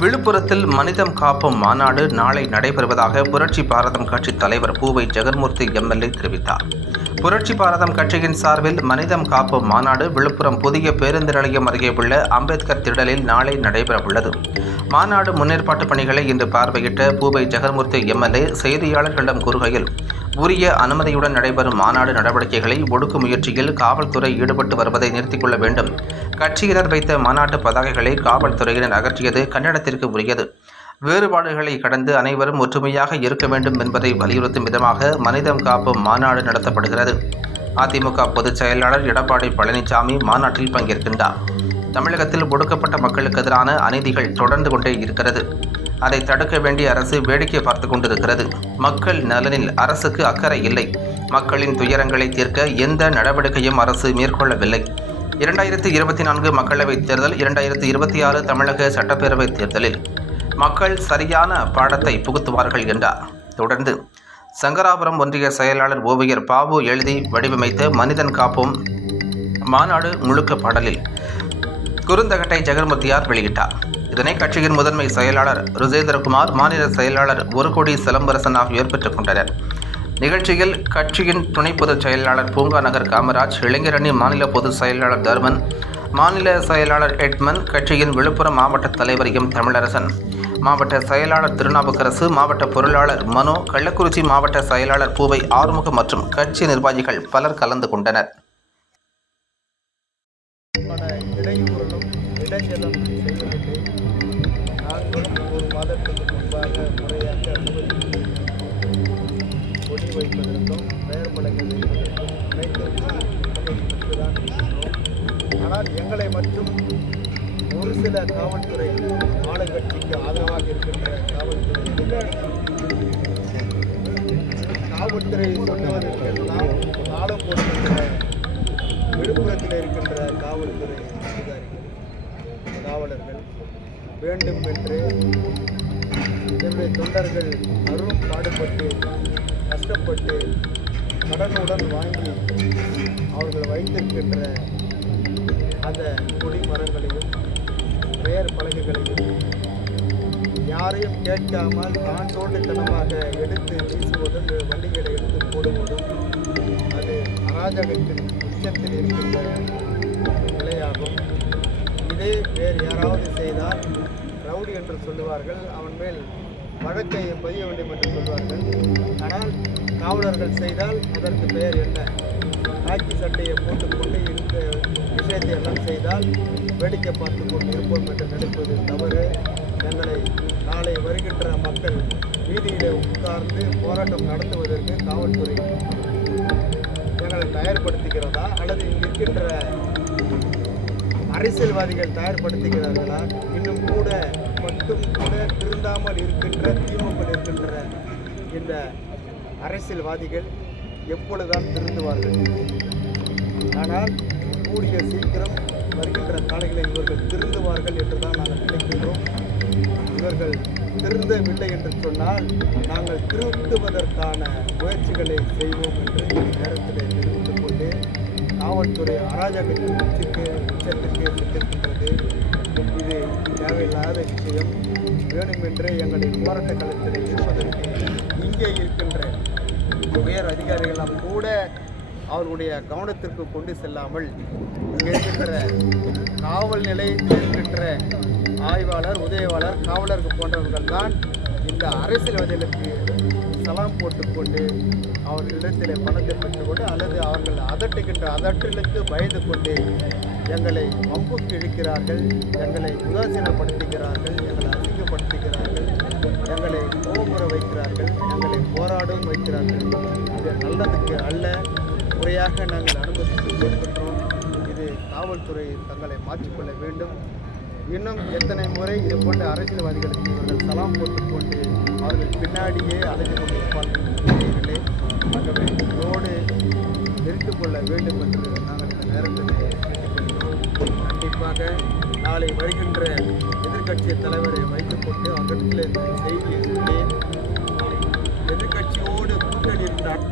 விழுப்புரத்தில் மனிதம் காப்போம் மாநாடு நாளை நடைபெறுவதாக புரட்சி பாரதம் கட்சி தலைவர் பூவை ஜெகன்மூர்த்தி எம்எல்ஏ தெரிவித்தார். புரட்சி பாரதம் கட்சியின் சார்பில் மனிதம் காப்போம் மாநாடு விழுப்புரம் புதிய பேருந்து நிலையம் அருகே உள்ள அம்பேத்கர் திடலில் நாளை நடைபெறவுள்ளது. மாநாடு முன்னேற்பாட்டு பணிகளை இன்று பார்வையிட்ட பூவை ஜெகன்மூர்த்தி எம்எல்ஏ செய்தியாளர்களிடம் கூறுகையில், உரிய அனுமதியுடன் நடைபெறும் மாநாடு நடவடிக்கைகளை ஒடுக்கும் முயற்சியில் காவல்துறை ஈடுபட்டு வருவதை நிறுத்திக் கொள்ள வேண்டும். கட்சியினர் வைத்த மாநாட்டு பதாகைகளை காவல்துறையினர் அகற்றியது கண்டனத்திற்கு உரியது. வேறுபாடுகளை கடந்து அனைவரும் ஒற்றுமையாக இருக்க வேண்டும் என்பதை வலியுறுத்தும் விதமாக மனிதம் காப்போம் மாநாடு நடத்தப்படுகிறது. அதிமுக பொதுச் செயலாளர் எடப்பாடி பழனிசாமி மாநாட்டில் பங்கேற்கின்றார். தமிழகத்தில் ஒடுக்கப்பட்ட மக்களுக்கு எதிரான அநீதிகள் தொடர்ந்து கொண்டே இருக்கிறது. அதை தடுக்க வேண்டிய அரசு வேடிக்கை பார்த்து கொண்டிருக்கிறது. மக்கள் நலனில் அரசுக்கு அக்கறை இல்லை. மக்களின் துயரங்களை தீர்க்க எந்த நடவடிக்கையும் அரசு மேற்கொள்ளவில்லை. 2024 மக்களவைத் தேர்தல், 2026 தமிழக சட்டப்பேரவைத் தேர்தலில் மக்கள் சரியான பாடத்தை புகுத்துவார்கள் என்றார். தொடர்ந்து சங்கராபுரம் ஒன்றிய செயலாளர் ஓவியர் பாபு எழுதி வடிவமைத்த மனிதன் காப்போம் மாநாடு முழுக்க பாடலில் குறுந்தகட்டை ஜெகன்மூர்த்தியார் வெளியிட்டார். இதனை கட்சியின் முதன்மை செயலாளர் ருஜேந்திரகுமார், மாநில செயலாளர் ஒருகோடி சிலம்பரசன் ஆகியோர் பெற்றுக் கொண்டனர். நிகழ்ச்சியில் கட்சியின் துணை பொதுச் செயலாளர் பூங்கா நகர் காமராஜ், இளைஞரணி மாநில பொதுச் செயலாளர் தர்மன், மாநில செயலாளர் எட்மன், கட்சியின் விழுப்புரம் மாவட்ட தலைவர் எம் தமிழரசன், மாவட்ட செயலாளர் திருநாவுக்கரசு, மாவட்ட பொருளாளர் மனோ, கள்ளக்குறிச்சி மாவட்ட செயலாளர் பூவை ஆறுமுகம் மற்றும் கட்சி நிர்வாகிகள் பலர் கலந்து கொண்டனர். ஒரு மாதத்துக்கு முன்பாக முறையாக கொடி வைப்பதற்கும் பெயர் பலகை வைப்பதற்கும் அனைத்திற்கும் ஆனால் எங்களை மட்டும் ஒரு சில காவல்துறை ஆளுங்கட்சிக்கு ஆதரவாக இருக்கின்ற காவல்துறை சொன்னவர்களுக்கெல்லாம் காலம் போடுகின்ற விழுப்புரத்தில் இருக்கின்ற காவல்துறை அதிகாரிகள், காவலர்கள் வேண்டும் என்று என்னுடைய தொண்டர்கள் அரும் பாடுபட்டு கஷ்டப்பட்டு கடனுடன் வாங்கி அவர்கள் வைத்திருக்கின்ற அந்த கொடி மரங்களையும் பெயர் பலகைகளையும் யாரையும் கேட்காமல் தான் தோண்டித்தனமாக எடுத்து வீசுவதும், வண்டிகளை எடுத்து போடுவதும் அது அராஜகத்தின் உச்சத்தில் இருக்கின்ற நிலையாகும். இதே வேறு யாராவது செய்தால் ரவுடி என்று சொல்லுவார்கள், அவன் மேல் வழக்கை பதிய வேண்டும் என்று சொல்வார்கள். ஆனால் காவலர்கள் செய்தால் அதற்கு பெயர் என்ன? காக்கி சட்டையை போட்டுக்கொண்டு இந்த விஷயத்தை எல்லாம் செய்தால் வேடிக்கை பார்த்து கொண்டு இருப்போம் என்று நினைப்பது தவறு. எங்களை நாளை வருகின்ற மக்கள் வீதியிலே உட்கார்ந்து போராட்டம் நடத்துவதற்கு காவல்துறை எங்களை தயார்படுத்துகிறதா அல்லது இங்கிருக்கின்ற அரசியல்வாதிகள் தயார்படுத்துகிறார்களா? இன்னும் கூட மட்டும் கூட திருந்தாமல் இருக்கின்ற திமுக இருக்கின்ற இந்த அரசியல்வாதிகள் எப்பொழுதுதான் திருந்துவார்கள்? ஆனால் கூடிய சீக்கிரம் வருகின்ற காலைகளில் இவர்கள் திருந்துவார்கள் என்றுதான் நாங்கள் நினைக்கின்றோம். இவர்கள் திருந்தவில்லை என்று சொன்னால் நாங்கள் திருத்துவதற்கான முயற்சிகளை செய்வோம் என்று நேரத்தில் தெரிவித்துக் கொண்டு காவல்துறை அராஜகத்தின் உச்சத்திற்கு சென்றிருக்கின்றது. இது தேவையில்லாத விஷயம். வேணுமென்றே எங்களை போராட்ட களத்தில் இருப்பதற்கு இங்கே இருக்கின்ற உயர் அதிகாரிகளெல்லாம் கூட அவர்களுடைய கவனத்திற்கு கொண்டு செல்லாமல் இங்கே இருக்கின்ற காவல் நிலையத்தில் இருக்கின்ற ஆய்வாளர், உதவியாளர், காவலர்கள் போன்றவர்கள் தான் இந்த அரசியல்வாதிகளுக்கு சலாம் போட்டுக்கொண்டு அவர்களிடத்தில் பணத்தை பெற்றுக்கொண்டு அல்லது அவர்கள் அதட்டுகின்ற அதட்டலுக்கு பயந்து கொண்டு எங்களை வம்புக்கு இழுக்கிறார்கள், எங்களை உதாசீனப்படுத்துகிறார்கள், எங்களை அசிங்கப்படுத்துகிறார்கள், எங்களை கோபுற வைக்கிறார்கள், எங்களை போராடவும் வைக்கிறார்கள். இது நல்லதுக்கு அல்ல. முறையாக நாங்கள் அனுமதித்து இருக்கின்றோம். இது காவல்துறை தங்களை மாற்றிக்கொள்ள வேண்டும். இன்னும் எத்தனை முறை இது போன்ற அரசியல்வாதிகளுக்கு இவர்கள் சலாம் போட்டுக்கொண்டு அவர்கள் பின்னாடியே அழைத்து கொண்டிருப்பார்கள் தெரியவில்லை. ஆகவே இதோடு நிறுத்திக் கொள்ள வேண்டும் என்று நாங்கள் இந்த நேரத்தில் கேட்டுக்கொள்கிறோம். கண்டிப்பாக நாளை வருகின்ற எதிர்க்கட்சி தலைவரை வைத்துக்கொண்டு அவர்களிடத்தில் இந்த செய்தியை சொல்லி எதிர்க்கட்சியோடு கூட்டணி இருந்தால்